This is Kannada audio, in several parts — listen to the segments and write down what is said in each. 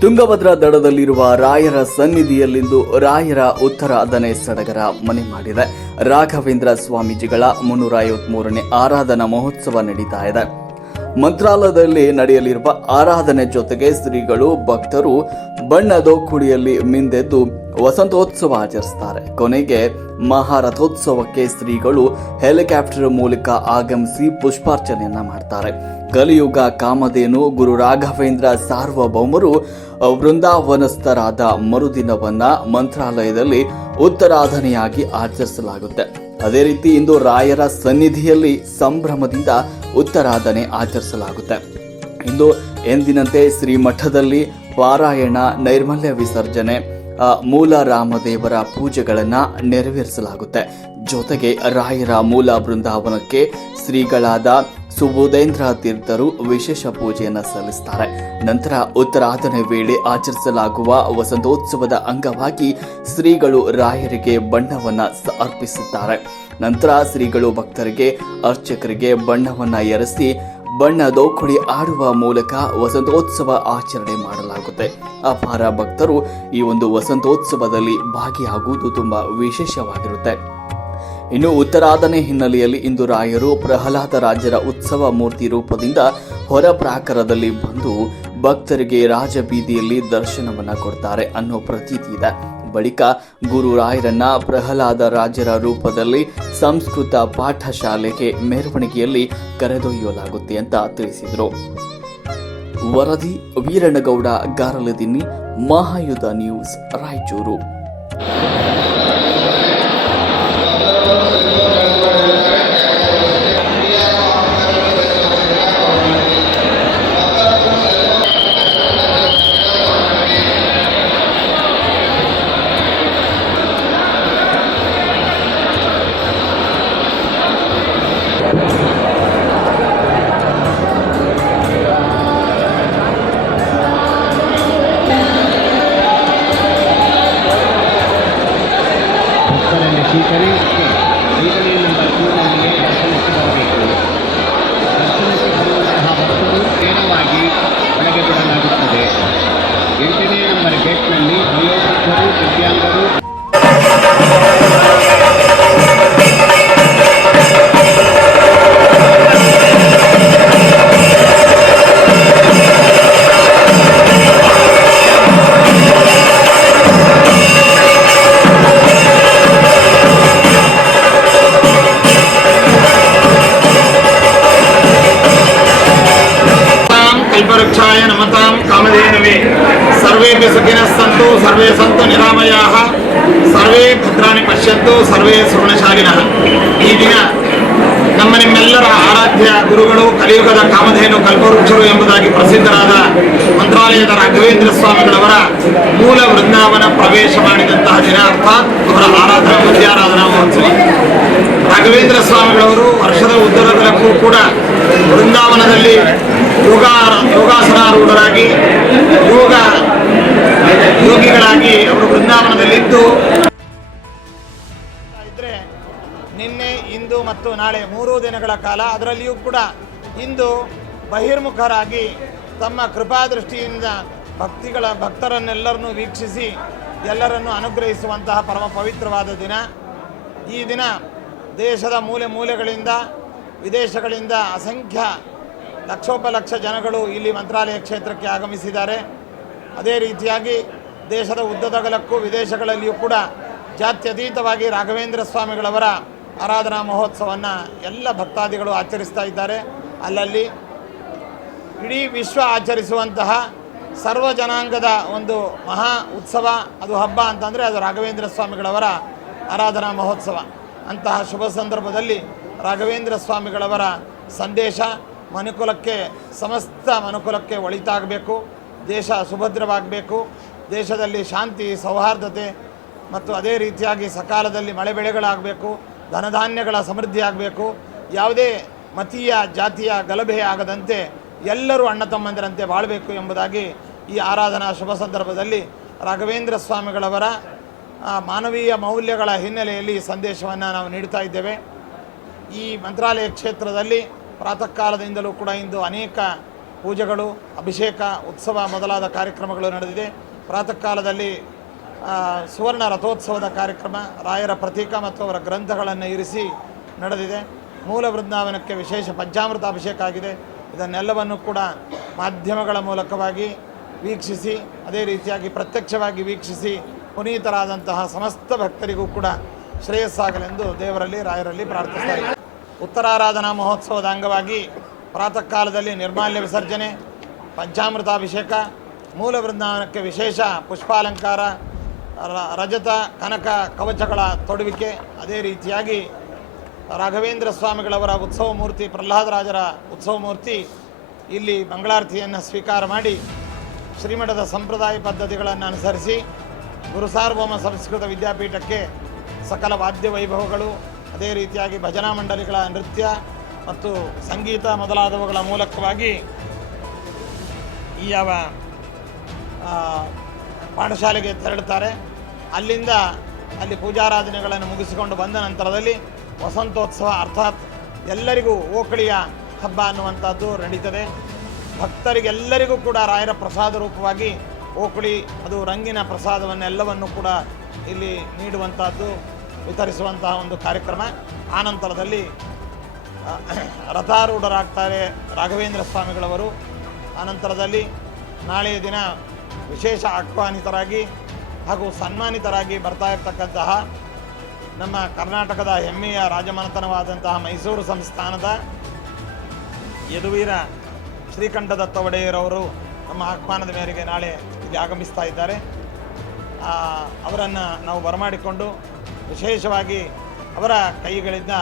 ತುಂಗಭದ್ರಾ ದಡದಲ್ಲಿರುವ ರಾಯರ ಸನ್ನಿಧಿಯಲ್ಲಿಂದು ರಾಯರ ಉತ್ತರಾಧನೆ ಸಡಗರ ಮನೆ ಮಾಡಿದೆ. ರಾಘವೇಂದ್ರ ಸ್ವಾಮೀಜಿಗಳ ಮುನ್ನೂರ ಐವತ್ಮೂರನೇ ಆರಾಧನಾ ಮಹೋತ್ಸವ ನಡೀತಾ ಇದೆ. ಮಂತ್ರಾಲಯದಲ್ಲಿ ನಡೆಯಲಿರುವ ಆರಾಧನೆ ಜೊತೆಗೆ ಶ್ರೀಗಳು ಭಕ್ತರು ಬಣ್ಣದ ಕುಡಿಯಲ್ಲಿ ಮಿಂದೆದ್ದು ವಸಂತೋತ್ಸವ ಆಚರಿಸ್ತಾರೆ ಕೊನೆಗೆ ಮಹಾರಥೋತ್ಸವಕ್ಕೆ ಶ್ರೀಗಳು ಹೆಲಿಕಾಪ್ಟರ್ ಮೂಲಕ ಆಗಮಿಸಿ ಪುಷ್ಪಾರ್ಚನೆಯನ್ನ ಮಾಡ್ತಾರೆ. ಕಲಿಯುಗ, ಕಾಮಧೇನು, ಗುರು ರಾಘವೇಂದ್ರ ಸಾರ್ವಭೌಮರು ವೃಂದಾವನಸ್ಥರಾದ ಮರುದಿನವನ್ನ ಮಂತ್ರಾಲಯದಲ್ಲಿ ಉತ್ತರಾಧನೆಯಾಗಿ ಆಚರಿಸಲಾಗುತ್ತೆ. ಅದೇ ರೀತಿ ಇಂದು ರಾಯರ ಸನ್ನಿಧಿಯಲ್ಲಿ ಸಂಭ್ರಮದಿಂದ ಉತ್ತರಾಧನೆ ಆಚರಿಸಲಾಗುತ್ತೆ. ಇಂದು ಎಂದಿನಂತೆ ಶ್ರೀ ಮಠದಲ್ಲಿ ಪಾರಾಯಣ, ನೈರ್ಮಲ್ಯ ವಿಸರ್ಜನೆ ಮೂಲ ರಾಮದೇವರ ಪೂಜೆಗಳನ್ನ ನೆರವೇರಿಸಲಾಗುತ್ತೆ. ಜೊತೆಗೆ ರಾಯರ ಮೂಲ ಬೃಂದಾವನಕ್ಕೆ ಶ್ರೀಗಳಾದ ಸುಬೋಧೇಂದ್ರ ತೀರ್ಥರು ವಿಶೇಷ ಪೂಜೆಯನ್ನು ಸಲ್ಲಿಸುತ್ತಾರೆ. ನಂತರ ಉತ್ತರಾಧನೆ ವೇಳೆ ಆಚರಿಸಲಾಗುವ ವಸಂತೋತ್ಸವದ ಅಂಗವಾಗಿ ಶ್ರೀಗಳು ರಾಯರಿಗೆ ಬಣ್ಣವನ್ನು ಅರ್ಪಿಸುತ್ತಾರೆ. ನಂತರ ಶ್ರೀಗಳು ಭಕ್ತರಿಗೆ, ಅರ್ಚಕರಿಗೆ ಬಣ್ಣವನ್ನು ಎರಸಿ, ಬಣ್ಣ ದೋಕುಳಿ ಆಡುವ ಮೂಲಕ ವಸಂತೋತ್ಸವ ಆಚರಣೆ ಮಾಡಲಾಗುತ್ತೆ. ಅಪಾರ ಭಕ್ತರು ಈ ಒಂದು ವಸಂತೋತ್ಸವದಲ್ಲಿ ಭಾಗಿಯಾಗುವುದು ತುಂಬಾ ವಿಶೇಷವಾಗಿರುತ್ತೆ. ಇನ್ನು ಉತ್ತರಾಧನೆ ಹಿನ್ನೆಲೆಯಲ್ಲಿ ಇಂದು ರಾಯರು ಪ್ರಹ್ಲಾದ ರಾಜರ ಉತ್ಸವ ಮೂರ್ತಿ ರೂಪದಿಂದ ಹೊರ ಪ್ರಾಕಾರದಲ್ಲಿ ಬಂದು ಭಕ್ತರಿಗೆ ರಾಜಬೀದಿಯಲ್ಲಿ ದರ್ಶನವನ್ನ ಕೊಡ್ತಾರೆ ಅನ್ನೋ ಪ್ರತೀತಿ ಇದೆ. ಬಳಿಕ ಗುರು ರಾಯರನ್ನ ಪ್ರಹ್ಲಾದ ರಾಜರ ರೂಪದಲ್ಲಿ ಸಂಸ್ಕೃತ ಪಾಠಶಾಲೆಗೆ ಮೆರವಣಿಗೆಯಲ್ಲಿ ಕರೆದೊಯ್ಯಲಾಗುತ್ತೆ ಅಂತ ತಿಳಿಸಿದರು. ವರದಿ ವೀರಣಗೌಡ ಗಾರಲದಿನ್ನಿ, ಮಹಾಯುಧ ನ್ಯೂಸ್, ರಾಯಚೂರು. सर्वेपि सुखिनः सन्तु सर्वे सन्तु निरामयाः ಸರ್ವೇ ಭದ್ರಾಣಿ ಪಶ್ಯಂತು ಸರ್ವೇ ಸುವರ್ಣಶಾಲಿನಃ ಈ ದಿನ ನಮ್ಮ ನಿಮ್ಮೆಲ್ಲರ ಆರಾಧ್ಯ ಗುರುಗಳು ಕಲಿಯುಗದ ಕಾಮಧೇನು ಕಲ್ಪವೃಕ್ಷರು ಎಂಬುದಾಗಿ ಪ್ರಸಿದ್ಧರಾದ ಮಂತ್ರಾಲಯದ ರಾಘವೇಂದ್ರ ಸ್ವಾಮಿಗಳವರ ಮೂಲ ವೃಂದಾವನ ಪ್ರವೇಶ ಮಾಡಿದಂತಹ ದಿನ ಅರ್ಥಾತ್ ಅವರ ಆರಾಧನಾ ವಿದ್ಯಾರಾಧನಾ ಮಹೋತ್ಸವ ರಾಘವೇಂದ್ರ ಸ್ವಾಮಿಗಳವರು ವರ್ಷದ ಉದ್ದರದಲ್ಲೂ ಕೂಡ ವೃಂದಾವನದಲ್ಲಿ ಯೋಗ ಯೋಗಾಸನಾರೂಢರಾಗಿ ಯೋಗ ಯೋಗಿಗಳಾಗಿ ಅವರು ವೃಂದಾವನದಲ್ಲಿದ್ದು. ಇದ್ರೆ ನಿನ್ನೆ, ಇಂದು ಮತ್ತು ನಾಳೆ ಮೂರು ದಿನಗಳ ಕಾಲ ಅದರಲ್ಲಿಯೂ ಕೂಡ ಇಂದು ಬಹಿರ್ಮುಖರಾಗಿ ತಮ್ಮ ಕೃಪಾದೃಷ್ಟಿಯಿಂದ ಭಕ್ತಿಗಳ ಭಕ್ತರನ್ನೆಲ್ಲರನ್ನೂ ವೀಕ್ಷಿಸಿ ಎಲ್ಲರನ್ನೂ ಅನುಗ್ರಹಿಸುವಂತಹ ಪರಮ ಪವಿತ್ರವಾದ ದಿನ. ಈ ದಿನ ದೇಶದ ಮೂಲೆ ಮೂಲೆಗಳಿಂದ, ವಿದೇಶಗಳಿಂದ ಅಸಂಖ್ಯ ಲಕ್ಷೋಪಲಕ್ಷ ಜನಗಳು ಇಲ್ಲಿ ಮಂತ್ರಾಲಯ ಕ್ಷೇತ್ರಕ್ಕೆ ಆಗಮಿಸಿದ್ದಾರೆ. ಅದೇ ರೀತಿಯಾಗಿ ದೇಶದ ಉದ್ದದಗಲಕ್ಕೂ ವಿದೇಶಗಳಲ್ಲಿಯೂ ಕೂಡ ಜಾತ್ಯತೀತವಾಗಿ ರಾಘವೇಂದ್ರ ಸ್ವಾಮಿಗಳವರ ಆರಾಧನಾ ಮಹೋತ್ಸವವನ್ನು ಎಲ್ಲ ಭಕ್ತಾದಿಗಳು ಆಚರಿಸ್ತಾ ಇದ್ದಾರೆ. ಅಲ್ಲಲ್ಲಿ ಇಡೀ ವಿಶ್ವ ಆಚರಿಸುವಂತಹ ಸರ್ವ ಜನಾಂಗದ ಒಂದು ಮಹಾ ಉತ್ಸವ, ಅದು ಹಬ್ಬ ಅಂತಂದರೆ ಅದು ರಾಘವೇಂದ್ರ ಸ್ವಾಮಿಗಳವರ ಆರಾಧನಾ ಮಹೋತ್ಸವ. ಅಂತಹ ಶುಭ ಸಂದರ್ಭದಲ್ಲಿ ರಾಘವೇಂದ್ರ ಸ್ವಾಮಿಗಳವರ ಸಂದೇಶ ಮನುಕುಲಕ್ಕೆ, ಸಮಸ್ತ ಮನುಕುಲಕ್ಕೆ ಒಳಿತಾಗಬೇಕು. ದೇಶ ಸುಭದ್ರವಾಗಬೇಕು. ದೇಶದಲ್ಲಿ ಶಾಂತಿ, ಸೌಹಾರ್ದತೆ ಮತ್ತು ಅದೇ ರೀತಿಯಾಗಿ ಸಕಾಲದಲ್ಲಿ ಮಳೆ ಬೆಳೆಗಳಾಗಬೇಕು, ಧನಧಾನ್ಯಗಳ ಸಮೃದ್ಧಿ ಆಗಬೇಕು, ಯಾವುದೇ ಮತೀಯ ಜಾತಿಯ ಗಲಭೆ ಆಗದಂತೆ ಎಲ್ಲರೂ ಅಣ್ಣ ತಮ್ಮಂದಿರಂತೆ ಬಾಳಬೇಕು ಎಂಬುದಾಗಿ ಈ ಆರಾಧನಾ ಶುಭ ಸಂದರ್ಭದಲ್ಲಿ ರಾಘವೇಂದ್ರ ಸ್ವಾಮಿಗಳವರ ಮಾನವೀಯ ಮೌಲ್ಯಗಳ ಹಿನ್ನೆಲೆಯಲ್ಲಿ ಈ ಸಂದೇಶವನ್ನು ನಾವು ನೀಡ್ತಾ ಇದ್ದೇವೆ. ಈ ಮಂತ್ರಾಲಯ ಕ್ಷೇತ್ರದಲ್ಲಿ ಪ್ರಾತಃ ಕಾಲದಿಂದಲೂ ಕೂಡ ಇಂದು ಅನೇಕ ಪೂಜೆಗಳು, ಅಭಿಷೇಕ, ಉತ್ಸವ ಮೊದಲಾದ ಕಾರ್ಯಕ್ರಮಗಳು ನಡೆದಿದೆ. ಪ್ರಾತಃ ಕಾಲದಲ್ಲಿ ಸುವರ್ಣ ರಥೋತ್ಸವದ ಕಾರ್ಯಕ್ರಮ ರಾಯರ ಪ್ರತೀಕ ಮತ್ತು ಅವರ ಗ್ರಂಥಗಳನ್ನು ಇರಿಸಿ ನಡೆದಿದೆ. ಮೂಲ ವೃಂದಾವನಕ್ಕೆ ವಿಶೇಷ ಪಂಚಾಮೃತ ಅಭಿಷೇಕ ಆಗಿದೆ. ಇದನ್ನೆಲ್ಲವನ್ನು ಕೂಡ ಮಾಧ್ಯಮಗಳ ಮೂಲಕವಾಗಿ ವೀಕ್ಷಿಸಿ, ಅದೇ ರೀತಿಯಾಗಿ ಪ್ರತ್ಯಕ್ಷವಾಗಿ ವೀಕ್ಷಿಸಿ ಪುನೀತರಾದಂತಹ ಸಮಸ್ತ ಭಕ್ತರಿಗೂ ಕೂಡ ಶ್ರೇಯಸ್ಸಾಗಲೆಂದು ದೇವರಲ್ಲಿ, ರಾಯರಲ್ಲಿ ಪ್ರಾರ್ಥಿಸ್ತಾ ಇದ್ದಾರೆ ಉತ್ತರಾರಾಧನಾ ಮಹೋತ್ಸವದ ಅಂಗವಾಗಿ ಪ್ರಾತಃ ಕಾಲದಲ್ಲಿ ನಿರ್ಮಾಲ್ಯ ವಿಸರ್ಜನೆ, ಪಂಚಾಮೃತಾಭಿಷೇಕ ಮೂಲ ಬೃಂದಾವನಕ್ಕೆ ವಿಶೇಷ ಪುಷ್ಪಾಲಂಕಾರ ರಜತ, ಕನಕ, ಕವಚಗಳ ತೊಡುವಿಕೆ. ಅದೇ ರೀತಿಯಾಗಿ ರಾಘವೇಂದ್ರ ಸ್ವಾಮಿಗಳವರ ಉತ್ಸವ ಮೂರ್ತಿ ಪ್ರಹ್ಲಾದರಾಜರ ಉತ್ಸವ ಮೂರ್ತಿ ಇಲ್ಲಿ ಮಂಗಳಾರತಿಯನ್ನು ಸ್ವೀಕಾರ ಮಾಡಿ ಶ್ರೀಮಠದ ಸಂಪ್ರದಾಯ ಪದ್ಧತಿಗಳನ್ನು ಅನುಸರಿಸಿ ಗುರು ಸಾರ್ವಭೌಮ ಸಂಸ್ಕೃತ ವಿದ್ಯಾಪೀಠಕ್ಕೆ ಸಕಲ ವಾದ್ಯ ವೈಭವಗಳು, ಅದೇ ರೀತಿಯಾಗಿ ಭಜನಾ ಮಂಡಳಿಗಳ ನೃತ್ಯ ಮತ್ತು ಸಂಗೀತ ಮೊದಲಾದವುಗಳ ಮೂಲಕವಾಗಿ ಈ ಯಾವ ಪಾಠಶಾಲೆಗೆ ತೆರಳುತ್ತಾರೆ. ಅಲ್ಲಿಂದ ಅಲ್ಲಿ ಪೂಜಾರಾಧನೆಗಳನ್ನು ಮುಗಿಸಿಕೊಂಡು ಬಂದ ನಂತರದಲ್ಲಿ ವಸಂತೋತ್ಸವ ಅರ್ಥಾತ್ ಎಲ್ಲರಿಗೂ ಓಕಳಿಯ ಹಬ್ಬ ಅನ್ನುವಂಥದ್ದು ನಡೀತದೆ. ಭಕ್ತರಿಗೆಲ್ಲರಿಗೂ ಕೂಡ ರಾಯರ ಪ್ರಸಾದ ರೂಪವಾಗಿ ಓಕುಳಿ, ಅದು ರಂಗಿನ ಪ್ರಸಾದವನ್ನೆಲ್ಲವನ್ನು ಕೂಡ ಇಲ್ಲಿ ನೀಡುವಂಥದ್ದು, ವಿತರಿಸುವಂತಹ ಒಂದು ಕಾರ್ಯಕ್ರಮ. ಆನಂತರದಲ್ಲಿ ರಥಾರೂಢರಾಗ್ತಾರೆ ರಾಘವೇಂದ್ರ ಸ್ವಾಮಿಗಳವರು. ಆನಂತರದಲ್ಲಿ ನಾಳೆಯ ದಿನ ವಿಶೇಷ ಆಹ್ವಾನಿತರಾಗಿ ಹಾಗೂ ಸನ್ಮಾನಿತರಾಗಿ ಬರ್ತಾ ಇರತಕ್ಕಂತಹ ನಮ್ಮ ಕರ್ನಾಟಕದ ಹೆಮ್ಮೆಯ ರಾಜಮನೆತನವಾದಂತಹ ಮೈಸೂರು ಸಂಸ್ಥಾನದ ಯದುವೀರ ಶ್ರೀಕಂಠದತ್ತ ಒಡೆಯರವರು ನಮ್ಮ ಆಹ್ವಾನದ ಮೇರೆಗೆ ನಾಳೆ ಇಲ್ಲಿ ಆಗಮಿಸ್ತಾ ಇದ್ದಾರೆ. ಅವರನ್ನು ನಾವು ಬರಮಾಡಿಕೊಂಡು ವಿಶೇಷವಾಗಿ ಅವರ ಕೈಗಳಿಂದ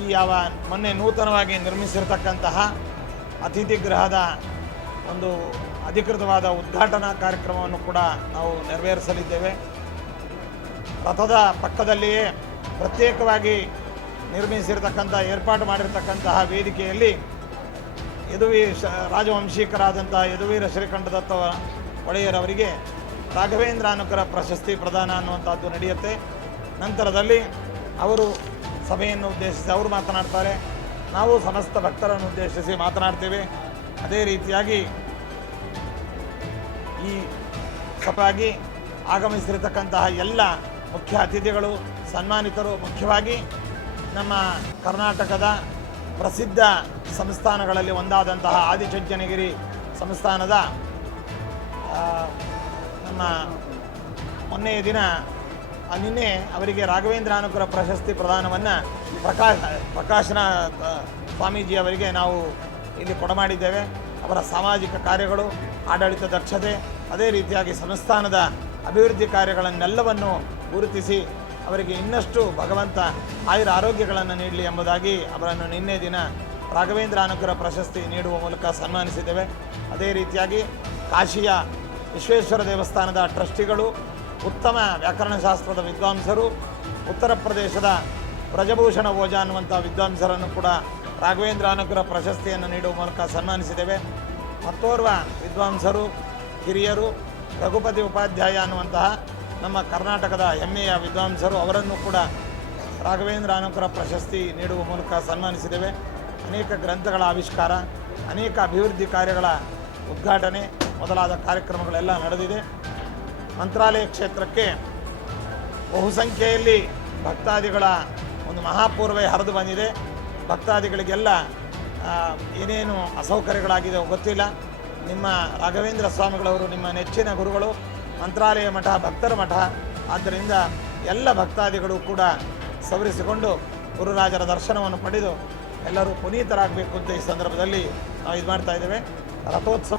ಈ ಯಾವ ಮೊನ್ನೆ ನೂತನವಾಗಿ ನಿರ್ಮಿಸಿರ್ತಕ್ಕಂತಹ ಅತಿಥಿ ಗೃಹದ ಒಂದು ಅಧಿಕೃತವಾದ ಉದ್ಘಾಟನಾ ಕಾರ್ಯಕ್ರಮವನ್ನು ಕೂಡ ನಾವು ನೆರವೇರಿಸಲಿದ್ದೇವೆ. ರಥದ ಪಕ್ಕದಲ್ಲಿಯೇ ಪ್ರತ್ಯೇಕವಾಗಿ ನಿರ್ಮಿಸಿರ್ತಕ್ಕಂಥ, ಏರ್ಪಾಡು ಮಾಡಿರ್ತಕ್ಕಂತಹ ವೇದಿಕೆಯಲ್ಲಿ ಯದುವೀ ಶ, ರಾಜವಂಶೀಕರಾದಂಥ ಯದುವೀರ ಶ್ರೀಕಂಠದತ್ತ ಒಡೆಯರವರಿಗೆ ರಾಘವೇಂದ್ರ ಅನುಕರ ಪ್ರಶಸ್ತಿ ಪ್ರದಾನ ಅನ್ನುವಂಥದ್ದು ನಡೆಯುತ್ತೆ. ನಂತರದಲ್ಲಿ ಅವರು ಸಭೆಯನ್ನು ಉದ್ದೇಶಿಸಿ ಅವರು ಮಾತನಾಡ್ತಾರೆ. ನಾವು ಸಮಸ್ತ ಭಕ್ತರನ್ನು ಉದ್ದೇಶಿಸಿ ಮಾತನಾಡ್ತೇವೆ. ಅದೇ ರೀತಿಯಾಗಿ ಈ ಕಪಾಗಿ ಆಗಮಿಸಿರತಕ್ಕಂತಹ ಎಲ್ಲ ಮುಖ್ಯ ಅತಿಥಿಗಳು, ಸನ್ಮಾನಿತರು, ಮುಖ್ಯವಾಗಿ ನಮ್ಮ ಕರ್ನಾಟಕದ ಪ್ರಸಿದ್ಧ ಸಂಸ್ಥಾನಗಳಲ್ಲಿ ಒಂದಾದಂತಹ ಆದಿಚುಂಚನಗಿರಿ ಸಂಸ್ಥಾನದ ನಮ್ಮ ಮೊನ್ನೆಯ ದಿನ ನಿನ್ನೆ ಅವರಿಗೆ ರಾಘವೇಂದ್ರ ಅನುಗ್ರಹ ಪ್ರಶಸ್ತಿ ಪ್ರದಾನವನ್ನು ಪ್ರಕಾಶ್, ಪ್ರಕಾಶನ ಸ್ವಾಮೀಜಿ ಅವರಿಗೆ ನಾವು ಇಲ್ಲಿ ಕೊಡಮಾಡಿದ್ದೇವೆ. ಅವರ ಸಾಮಾಜಿಕ ಕಾರ್ಯಗಳು ಆಡಳಿತ ದಕ್ಷತೆ ಅದೇ ರೀತಿಯಾಗಿ ಸಂಸ್ಥಾನದ ಅಭಿವೃದ್ಧಿ ಕಾರ್ಯಗಳನ್ನೆಲ್ಲವನ್ನು ಗುರುತಿಸಿ ಅವರಿಗೆ ಇನ್ನಷ್ಟು ಭಗವಂತ ಆಯುರ ಆರೋಗ್ಯಗಳನ್ನು ನೀಡಲಿ ಎಂಬುದಾಗಿ ಅವರನ್ನು ನಿನ್ನೆ ದಿನ ರಾಘವೇಂದ್ರ ಅನುಗ್ರಹ ಪ್ರಶಸ್ತಿ ನೀಡುವ ಮೂಲಕ ಸನ್ಮಾನಿಸಿದ್ದೇವೆ. ಅದೇ ರೀತಿಯಾಗಿ ಕಾಶಿಯ ವಿಶ್ವೇಶ್ವರ ದೇವಸ್ಥಾನದ ಟ್ರಸ್ಟಿಗಳು, ಉತ್ತಮ ವ್ಯಾಕರಣಶಾಸ್ತ್ರದ ವಿದ್ವಾಂಸರು, ಉತ್ತರ ಪ್ರದೇಶದ ಬ್ರಜಭೂಷಣ ಓಜಾ ಅನ್ನುವಂಥ ವಿದ್ವಾಂಸರನ್ನು ಕೂಡ ರಾಘವೇಂದ್ರ ಅನುಗ್ರಹ ಪ್ರಶಸ್ತಿಯನ್ನು ನೀಡುವ ಮೂಲಕ ಸನ್ಮಾನಿಸಿದ್ದೇವೆ. ಮತ್ತೋರ್ವ ವಿದ್ವಾಂಸರು, ಹಿರಿಯರು, ರಘುಪತಿ ಉಪಾಧ್ಯಾಯ ಅನ್ನುವಂತಹ ನಮ್ಮ ಕರ್ನಾಟಕದ ಹೆಮ್ಮೆಯ ವಿದ್ವಾಂಸರು, ಅವರನ್ನು ಕೂಡ ರಾಘವೇಂದ್ರ ಅನುಗ್ರಹ ಪ್ರಶಸ್ತಿ ನೀಡುವ ಮೂಲಕ ಸನ್ಮಾನಿಸಿದ್ದೇವೆ. ಅನೇಕ ಗ್ರಂಥಗಳ ಆವಿಷ್ಕಾರ, ಅನೇಕ ಅಭಿವೃದ್ಧಿ ಕಾರ್ಯಗಳ ಉದ್ಘಾಟನೆ, ಮೊದಲಾದ ಕಾರ್ಯಕ್ರಮಗಳೆಲ್ಲ ನಡೆದಿದೆ. ಮಂತ್ರಾಲಯ ಕ್ಷೇತ್ರಕ್ಕೆ ಬಹುಸಂಖ್ಯೆಯಲ್ಲಿ ಭಕ್ತಾದಿಗಳ ಒಂದು ಮಹಾಪೂರ್ವೆ ಹರಿದು ಬಂದಿದೆ. ಭಕ್ತಾದಿಗಳಿಗೆಲ್ಲ ಏನೇನು ಅಸೌಕರ್ಯಗಳಾಗಿದೆ ಗೊತ್ತಿಲ್ಲ. ನಿಮ್ಮ ರಾಘವೇಂದ್ರ ಸ್ವಾಮಿಗಳವರು ನಿಮ್ಮ ನೆಚ್ಚಿನ ಗುರುಗಳು, ಮಂತ್ರಾಲಯ ಮಠ, ಭಕ್ತರ ಮಠ. ಆದ್ದರಿಂದ ಎಲ್ಲ ಭಕ್ತಾದಿಗಳು ಕೂಡ ಸವರಿಸಿಕೊಂಡು ಗುರುರಾಜರ ದರ್ಶನವನ್ನು ಪಡೆದು ಎಲ್ಲರೂ ಪುನೀತರಾಗಬೇಕು ಅಂತ ಈ ಸಂದರ್ಭದಲ್ಲಿ ನಾವು ಇದು ಮಾಡ್ತಾ ಇದ್ದೇವೆ. ರಥೋತ್ಸವ